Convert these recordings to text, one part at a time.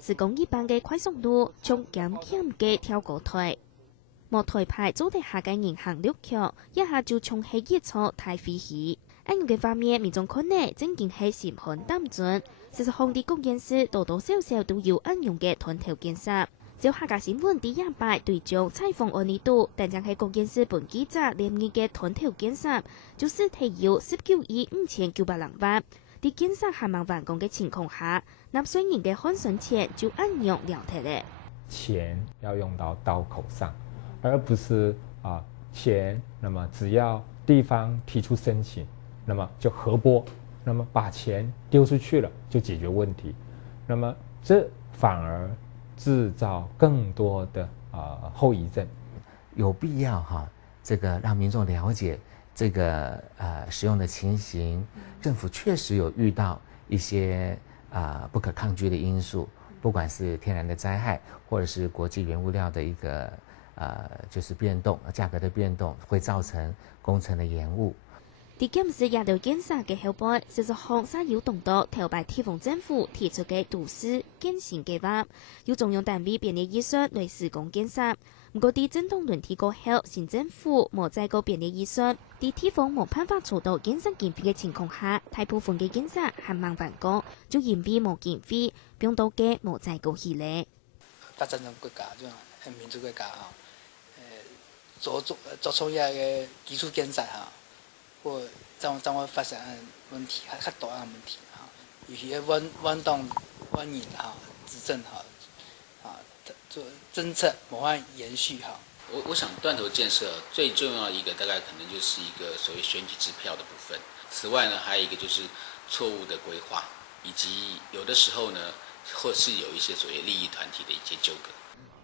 施工一般嘅快速度從減輕嘅跳高台。莫台牌早地下嘅銀行六橋，一下就從起熱錯太飛起。按嘅方面，民眾看呢正經係심寒擔準，事實上啲各件事多多少少都有按用嘅團條建設。照下個新聞第一排對象採訪案例度，但將係各件事本記者聯議嘅團條建設，就是提要19億5900萬。啲建設還未完工嘅情況下，納稅人嘅換算錢就按用了脫咧。錢要用到刀口上，而不是錢，那麼只要地方提出申請，那麼就核撥，那麼把錢丟出去了就解決問題，那麼這反而製造更多的後遺症。有必要這個讓民眾了解這個使用的情形，政府確實有遇到一些不可抗拒的因素，不管是天然的災害，或者是國際原物料的一個就是變動，價格的變動會造成工程的延誤。啲檢視也對檢查嘅後背，事實上沙要動到頭擺地方政府提出嘅都市更新計劃，要中央單位編列預算來施工建設。唔過啲震動輪替過後，新政府冇再個編列預算，啲地方冇辦法做到建設經費嘅情況下，大部分嘅建設還未完工，就因為冇經費，變到嘅冇再個起嚟。發展中國家就係民主國家做出一個基礎建設或將會發生問題，較大嘅問題尤其運動運營執政做政策無法延續我想斷頭建設最重要的一個大概可能就是一個所謂選舉支票的部分。此外呢，還有一個就是錯誤的規劃，以及有的時候呢，或是有一些所謂利益團體的一些糾葛。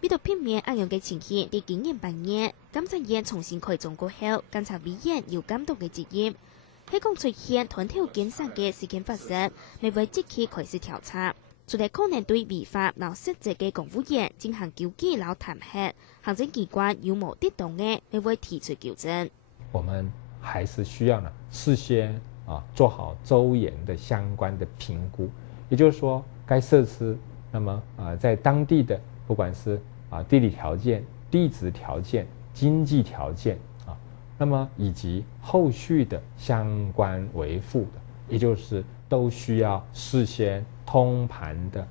呢度片面按樣嘅情形，啲經驗半年，監察院重新開總過後，監察委員有監督嘅職業。喺講出現團條建設嘅事件發生，未會即刻開始調查。除了可能對違法鬧失職嘅公務員進行糾舉鬧彈劾，行政機關有冇得當嘅，未會提出糾正。我們還是需要呢事先做好周延的相關的評估，也就是說該設施，那麼在當地的不管是地理條件、地質條件、經濟條件那麼以及後續的相關維護的，也就是都需要事先通盤的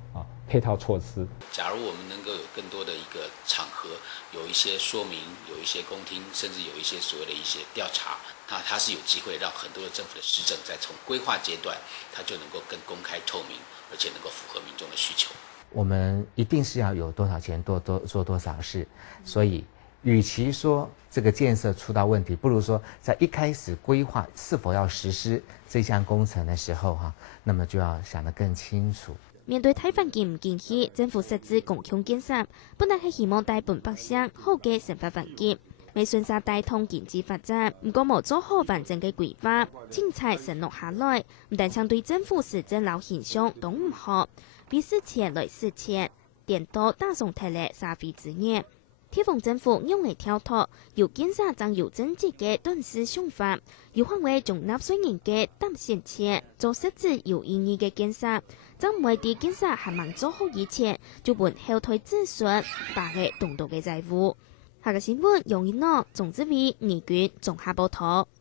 配套措施。假如我們能夠有更多的一個場合，有一些說明，有一些公聽，甚至有一些所謂的一些調查，它是有機會讓很多的政府的施政在從規劃階段，它就能夠更公開透明，而且能夠符合民眾的需求。我們一定是要有多少錢做多少事，所以與其說這個建設出到問題，不如說在一開始規劃是否要實施這項工程的時候那麼就要想得更清楚。面對睇法建唔建議，政府實質共享建設，本來係希望大本百姓好嘅生活環境，未順勢帶動經濟發展，唔過冇做好完整嘅規劃，政策承諾下來，唔但相對政府施政老現象都唔好。比事前來事前，顛倒大眾睇嚟社會資源。地方政府用嚟跳脫，有建設將有政績嘅短視想法，有可能從納稅人嘅擔心錢做實質有意義嘅建設，將唔會啲建設還未做好以前，就換後退子孫打嘅動盪嘅債務。下個新聞用於我總之為義軍綜合報道。